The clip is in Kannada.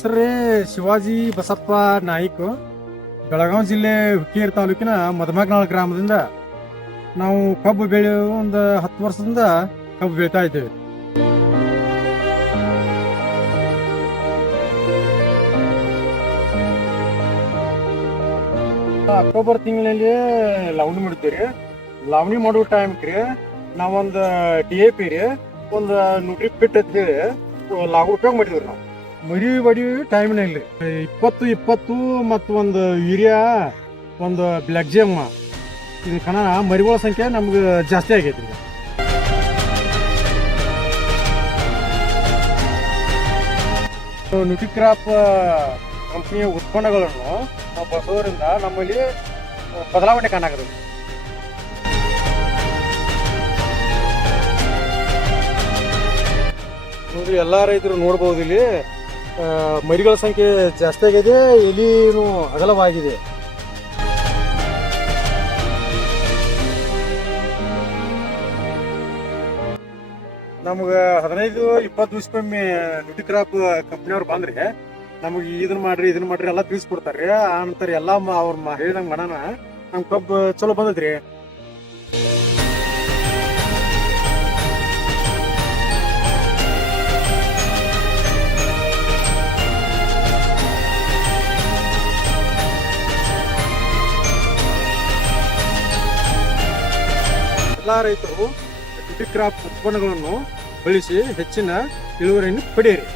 ಹೆಸರು ರೀ ಶಿವಾಜಿ ಬಸಪ್ಪ ನಾಯ್ಕ. ಬೆಳಗಾವಿ ಜಿಲ್ಲೆ ಹುಕ್ಕೇರಿ ತಾಲೂಕಿನ ಮದಮಗನಾಳ ಗ್ರಾಮದಿಂದ ನಾವು ಕಬ್ಬು ಬೆಳೆಯೋ ಒಂದು 10 ವರ್ಷದಿಂದ ಕಬ್ಬು ಬೆಳೀತಾ ಇದ್ದೇವೆ. ಅಕ್ಟೋಬರ್ ತಿಂಗಳಲ್ಲಿ ಲವಣಿ ಮಾಡ್ತೀವಿ. ಲವಣಿ ಮಾಡೋ ಟೈಮ್ಗೆ ನಾವೊಂದು DAP ರೀ, ಒಂದು ನ್ಯೂಟ್ರಿಫಿಟ್ ಅಂತ ಹೇಳಿ ಲಾಗು ಉಪಯೋಗ ಮಾಡಿದ್ವಿ. ನಾವು ಮರಿ ಬಡಿ ಟೈಮ್ನಲ್ಲಿ 20 ಮತ್ತು ಒಂದು ಯೂರಿಯಾ, ಒಂದು ಬ್ಲ್ಯಾಕ್ ಜೇಮ್, ಇದಕ್ಕನ ಮರಿಗಳ ಸಂಖ್ಯೆ ನಮ್ಗೆ ಜಾಸ್ತಿ ಆಗೈತಿ. ನ್ಯೂಟ್ರಿಕ್ರಾಪ್ ಕಂಪ್ನಿಯ ಉತ್ಪನ್ನಗಳನ್ನು ನಾವು ಬಳಸೋದ್ರಿಂದ ನಮ್ಮಲ್ಲಿ ಬದಲಾವಣೆ ಕಾಣಾಕತ್ತೈತಿ. ನೋಡ್ರಿ, ಎಲ್ಲ ರೈತರು ನೋಡ್ಬೋದು, ಇಲ್ಲಿ ಮರಿಗಳ ಸಂಖ್ಯೆ ಜಾಸ್ತಿ ಆಗಿದೆ, ಎಲಿನೂ ಅಗಲವಾಗಿದೆ. ನಮ್ಗೆ 15-20 ದಿವಸಕ್ಕೊಮ್ಮೆ ನ್ಯೂಟ್ರಿಕ್ರಾಪ್ ಕಂಪ್ನಿಯವ್ರು ಬಂದ್ರೆ ನಮಗೆ ಇದನ್ನ ಮಾಡ್ರಿ ಎಲ್ಲ ತಿಳಿಸ್ಕೊಡ್ತಾರೆ. ಆ ನಂತರ ಎಲ್ಲ ಅವ್ರ ಹೇಳಿದಂಗೆ ಮಾಡೋಣ, ನಮ್ ಕಬ್ಬು ಚಲೋ ಬಂದೈತ್ರಿ. ಎಲ್ಲ ರೈತರು ನ್ಯೂಟ್ರಿಕ್ರಾಪ್ ಉತ್ಪನ್ನಗಳನ್ನು ಬಳಸಿ ಹೆಚ್ಚಿನ ಇಳುವರಿಯನ್ನು ಪಡೆಯಿರಿ.